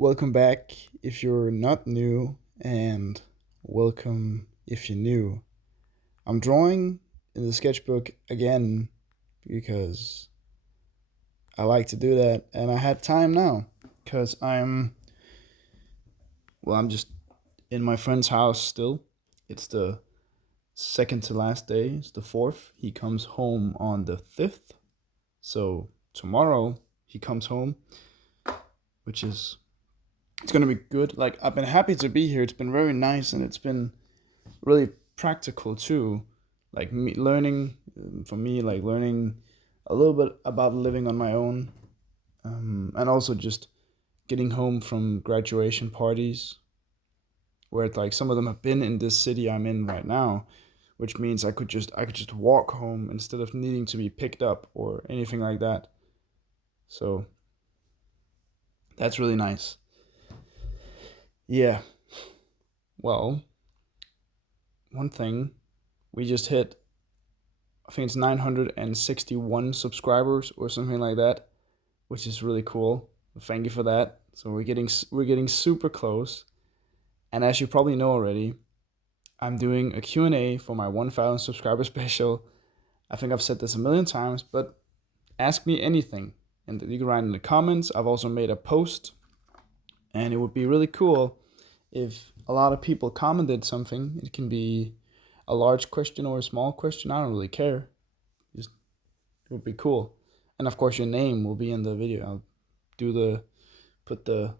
Welcome back if you're not new, and welcome if you're new. I'm drawing in the sketchbook again because I like to do that, and I had time now because I'm just in my friend's house still. It's the second to last day, it's the fourth. He comes home on the 5th, so tomorrow he comes home, which is it's gonna be good. Like, I've been happy to be here. It's been very nice, and it's been really practical too. Like me learning, for me, like learning a little bit about living on my own, and also just getting home from graduation parties, where it's like some of them have been in this city I'm in right now, which means I could just walk home instead of needing to be picked up or anything like that. So that's really nice. Yeah. Well, one thing, we just hit, I think it's 961 subscribers or something like that, which is really cool. Thank you for that. So we're getting super close. And as you probably know already, I'm doing a Q&A for my 1,000 subscriber special. I think I've said this a million times, but ask me anything, and you can write in the comments. I've also made a post, and it would be really cool if a lot of people commented something. It can be a large question or a small question. I don't really care. Just it would be cool. And of course, your name will be in the video. I'll do the put the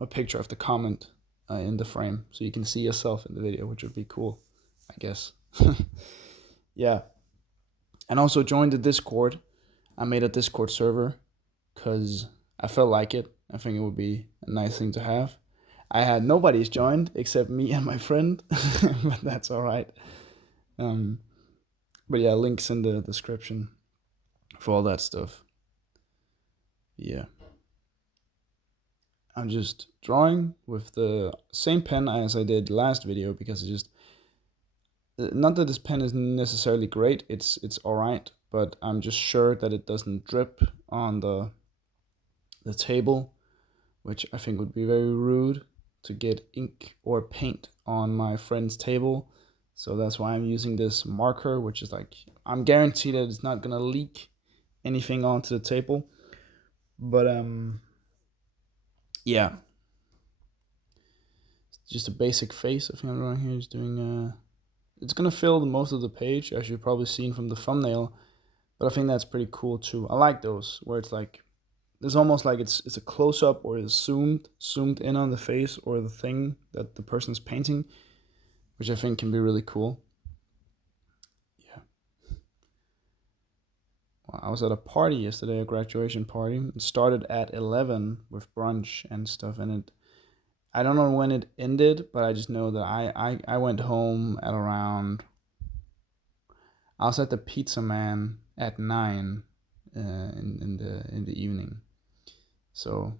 a picture of the comment in the frame so you can see yourself in the video, which would be cool, I guess. Yeah, and also join the Discord. I made a Discord server because I felt like it. I think it would be a nice thing to have. I had nobody's joined except me and my friend, but that's all right. Um, but yeah, links in the description for all that stuff. Yeah. I'm just drawing with the same pen as I did last video because it just not that this pen is necessarily great. It's all right, but I'm just sure that it doesn't drip on the table, which I think would be very rude to get ink or paint on my friend's table. So that's why I'm using this marker, which is like, I'm guaranteed that it's not gonna leak anything onto the table. But yeah, just a basic face. I think I'm drawing here. Just doing it's gonna fill most of the page, as you've probably seen from the thumbnail. But I think that's pretty cool too. I like those where it's like it's almost like it's a close up or it's zoomed in on the face or the thing that the person's painting, which I think can be really cool. Yeah. Well, I was at a party yesterday, a graduation party. It started at 11 with brunch and stuff, and I don't know when it ended, but I just know that I went home at around. I was at the Pizza Man at 9 in the evening, so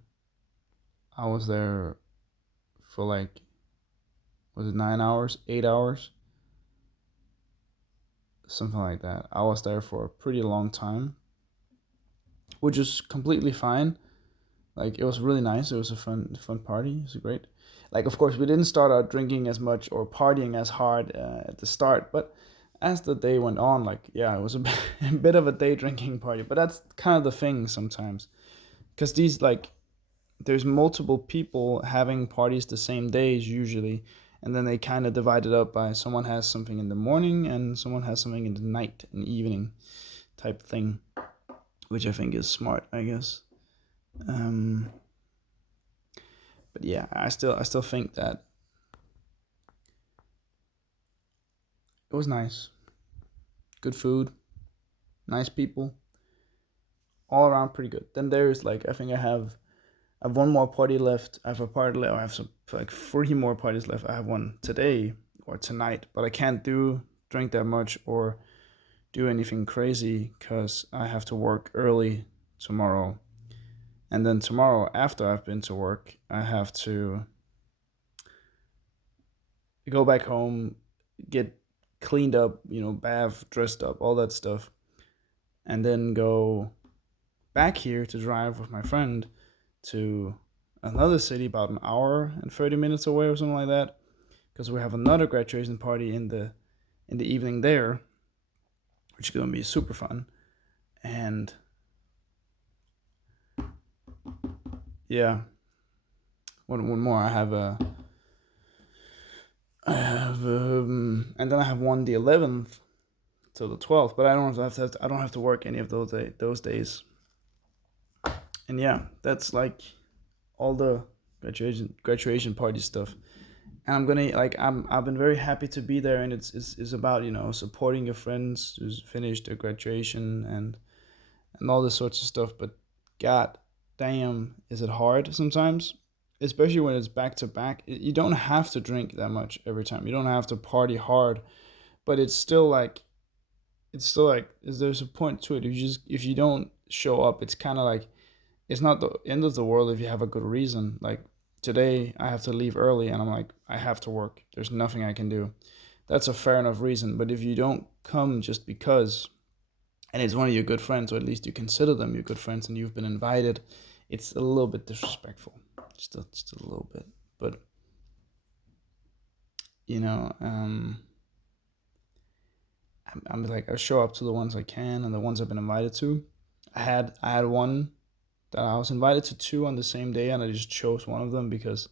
I was there for like, was it 9 hours, 8 hours, something like that. I was there for a pretty long time, which is completely fine. Like, it was really nice. It was a fun party. It was great. Like, of course, we didn't start out drinking as much or partying as hard at the start, but as the day went on, like, yeah, it was a bit of a day drinking party. But that's kind of the thing sometimes, because these, like, there's multiple people having parties the same days usually, and then they kind of divide it up by someone has something in the morning and someone has something in the night and evening type thing, which I think is smart, I guess. Um, but yeah, I still think that it was nice, good food, nice people, all around pretty good. Then there's like, I think I have one more party left. I have a party left. I have some like 3 more parties left. I have one today or tonight, but I can't drink that much or do anything crazy because I have to work early tomorrow. And then tomorrow, after I've been to work, I have to go back home, get cleaned up, bath, dressed up, all that stuff, and then go back here to drive with my friend to another city about an hour and 30 minutes away or something like that, because we have another graduation party in the evening there, which is gonna be super fun. And yeah, one more. And then I have one the 11th till the 12th, but I don't have to work any of those days. And yeah, that's like all the graduation party stuff. And I've been very happy to be there, and it's about supporting your friends who's finished their graduation and all this sorts of stuff. But god damn, is it hard sometimes, especially when it's back to back. You don't have to drink that much every time, you don't have to party hard, but it's still like there's a point to it. If you don't show up, it's kind of like it's not the end of the world if you have a good reason. Like today, I have to leave early, and I'm like, I have to work. There's nothing I can do. That's a fair enough reason. But if you don't come just because, and it's one of your good friends, or at least you consider them your good friends, and you've been invited, it's a little bit disrespectful, just a little bit. But you know, I'm like I show up to the ones I can and the ones I've been invited to. I had one that I was invited to two on the same day, and I just chose one of them because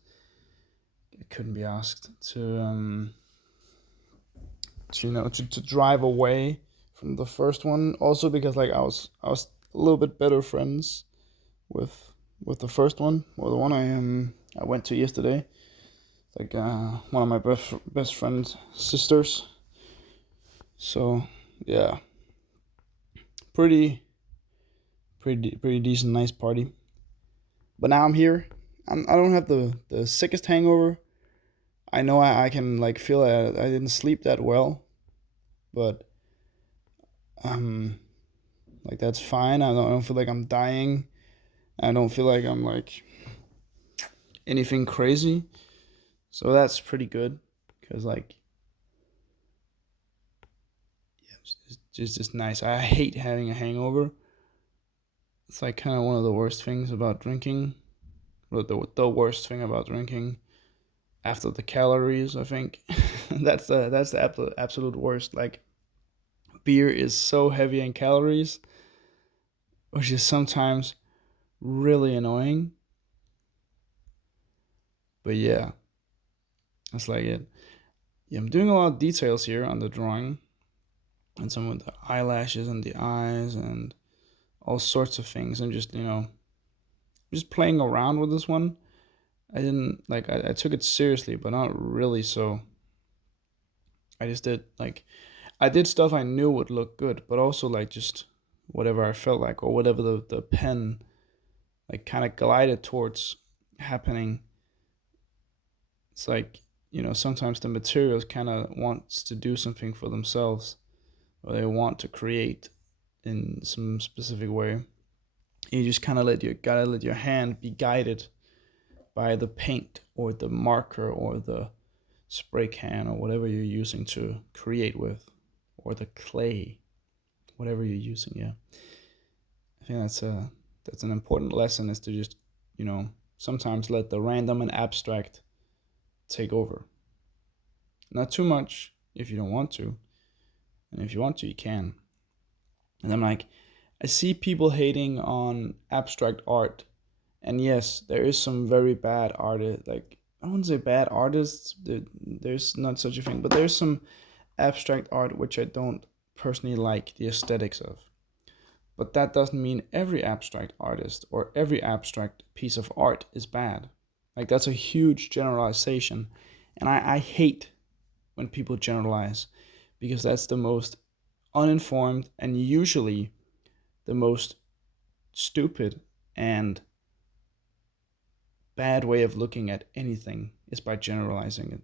I couldn't be asked to drive away from the first one. Also because like I was a little bit better friends with the first one, or the one I went to yesterday. Like one of my best friend's sisters. So yeah, pretty pretty decent, nice party. But now I'm here. I don't have the sickest hangover. I know I can like feel I didn't sleep that well, but um like that's fine. I don't feel like I'm dying. I don't feel like I'm like anything crazy. So that's pretty good, cuz like yeah, it's just nice. I hate having a hangover. It's like kind of one of the worst things about drinking. Well, the worst thing about drinking after the calories, I think. That's the absolute worst. Like beer is so heavy in calories, which is sometimes really annoying. But yeah, that's like it. Yeah, I'm doing a lot of details here on the drawing, and some of the eyelashes and the eyes and all sorts of things. I'm just playing around with this one. I didn't like I took it seriously, but not really. So I just did like I did stuff I knew would look good, but also like just whatever I felt like, or whatever the pen like kind of glided towards happening. It's like, sometimes the materials kind of wants to do something for themselves, or they want to create in some specific way. You just kind of gotta let your hand be guided by the paint or the marker or the spray can or whatever you're using to create with, or the clay, whatever you're using. Yeah, I think that's an important lesson, is to just sometimes let the random and abstract take over. Not too much if you don't want to, and if you want to, you can. And I'm like, I see people hating on abstract art, and yes, there is some very bad artists. Like I wouldn't say bad artists. There's not such a thing, but there's some abstract art which I don't personally like the aesthetics of. But that doesn't mean every abstract artist or every abstract piece of art is bad. Like that's a huge generalization, and I hate when people generalize, because that's the most uninformed and usually the most stupid and bad way of looking at anything, is by generalizing it.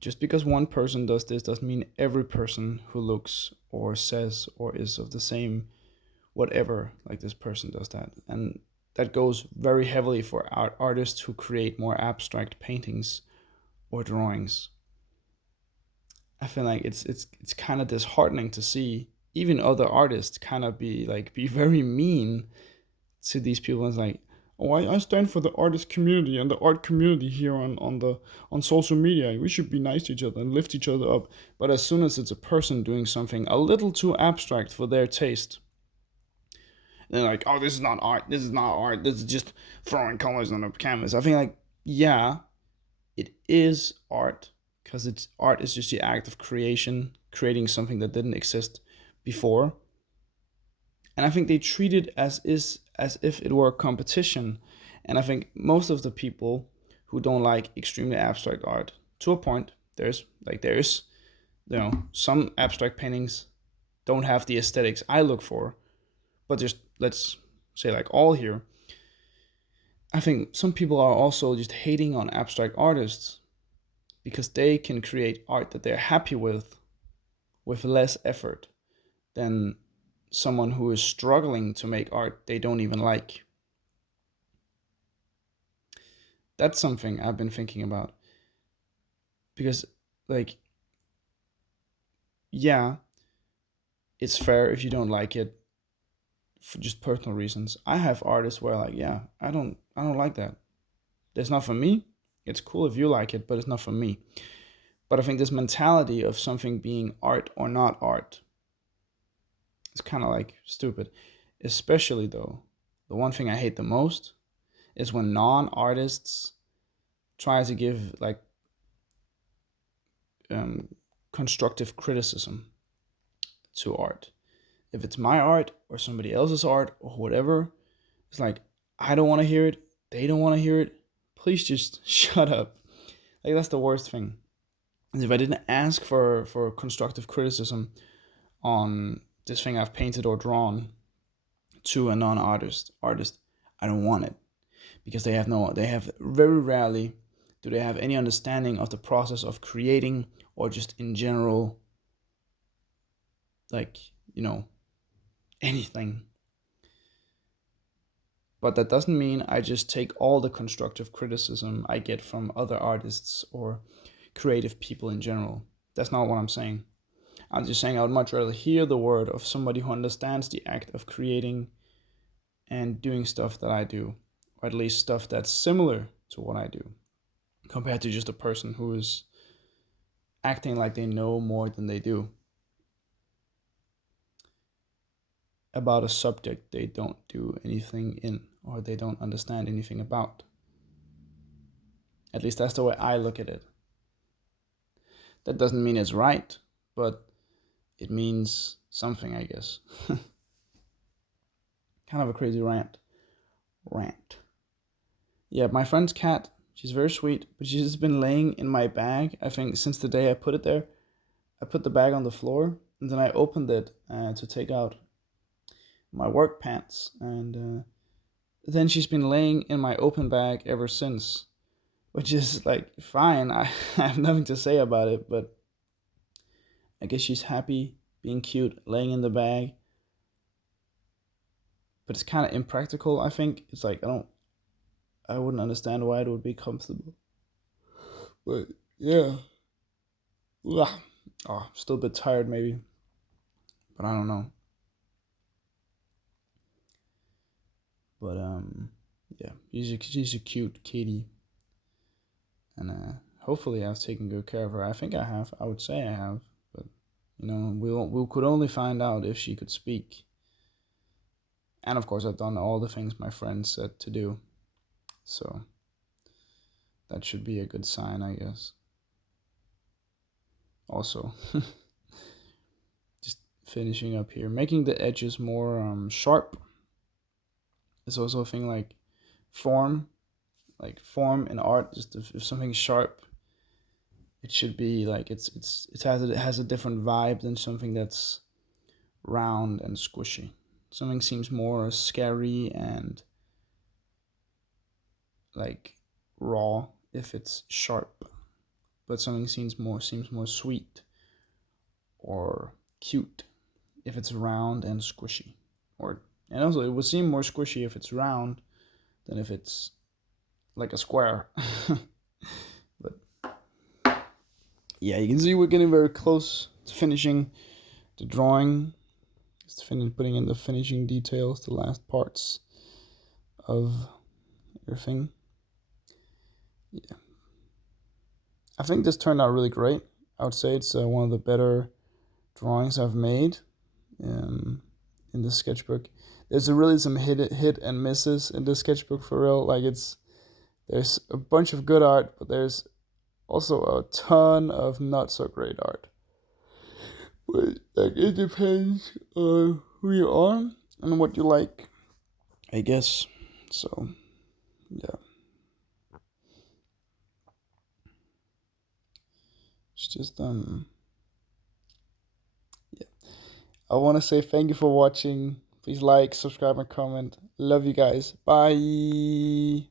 Just because one person does this doesn't mean every person who looks or says or is of the same whatever like this person does that. And that goes very heavily for artists who create more abstract paintings or drawings. I feel like it's kind of disheartening to see even other artists kind of be very mean to these people. It's like, oh, I stand for the artist community and the art community here on social media. We should be nice to each other and lift each other up. But as soon as it's a person doing something a little too abstract for their taste, they're like, oh, this is not art. This is not art. This is just throwing colors on a canvas. I think like, yeah, it is art because it's art is just the act of creation, creating something that didn't exist before. And I think they treat it as if it were a competition. And I think most of the people who don't like extremely abstract art, to a point, there's some abstract paintings don't have the aesthetics I look for, but just let's say like all here. I think some people are also just hating on abstract artists because they can create art that they're happy with less effort than someone who is struggling to make art they don't even like. That's something I've been thinking about because, like, yeah, it's fair if you don't like it for just personal reasons. I have artists where like, yeah, I don't like that. It's not for me. It's cool if you like it, but it's not for me. But I think this mentality of something being art or not art is kind of like stupid. Especially though, the one thing I hate the most is when non-artists try to give like um, constructive criticism to art. If it's my art or somebody else's art or whatever, it's like I don't want to hear it. They don't want to hear it. Please just shut up. Like that's the worst thing. Is if I didn't ask for constructive criticism on this thing I've painted or drawn to a non-artist, I don't want it because they have very rarely do they have any understanding of the process of creating or just in general, like, anything. But that doesn't mean I just take all the constructive criticism I get from other artists or creative people in general. That's not what I'm saying. I'm just saying I would much rather hear the word of somebody who understands the act of creating and doing stuff that I do, or at least stuff that's similar to what I do, compared to just a person who is acting like they know more than they do about a subject they don't do anything in or they don't understand anything about. At least that's the way I look at it. That doesn't mean it's right, but it means something, I guess. Kind of a crazy rant. Yeah, my friend's cat, she's very sweet, but she's just been laying in my bag, I think, since the day I put it there. I put the bag on the floor, and then I opened it to take out my work pants, and then she's been laying in my open bag ever since, which is like fine. I have nothing to say about it, but I guess she's happy, being cute, laying in the bag. But it's kind of impractical. I think it's like I wouldn't understand why it would be comfortable. But yeah, ugh. Oh, still a bit tired maybe, but I don't know. But yeah, she's a cute kitty, and hopefully I've taken good care of her. I think I have. I would say I have, but we could only find out if she could speak. And of course, I've done all the things my friend said to do, so that should be a good sign, I guess. Also, just finishing up here, making the edges more sharp is also a thing like form, form in art. Just if something's sharp, it should be like it has a different vibe than something that's round and squishy. Something seems more scary and like raw if it's sharp, but something seems more sweet or cute if it's round and squishy. And also it would seem more squishy if it's round than if it's like a square. But yeah, you can see we're getting very close to finishing the drawing. Just putting in the finishing details, the last parts of everything. Yeah, I think this turned out really great. I would say it's one of the better drawings I've made in this sketchbook. There's really some hit and misses in this sketchbook for real. Like there's a bunch of good art, but there's also a ton of not so great art. But like it depends on who you are and what you like, I guess. So yeah, it's just yeah. I want to say thank you for watching. Please like, subscribe, and comment. Love you guys. Bye.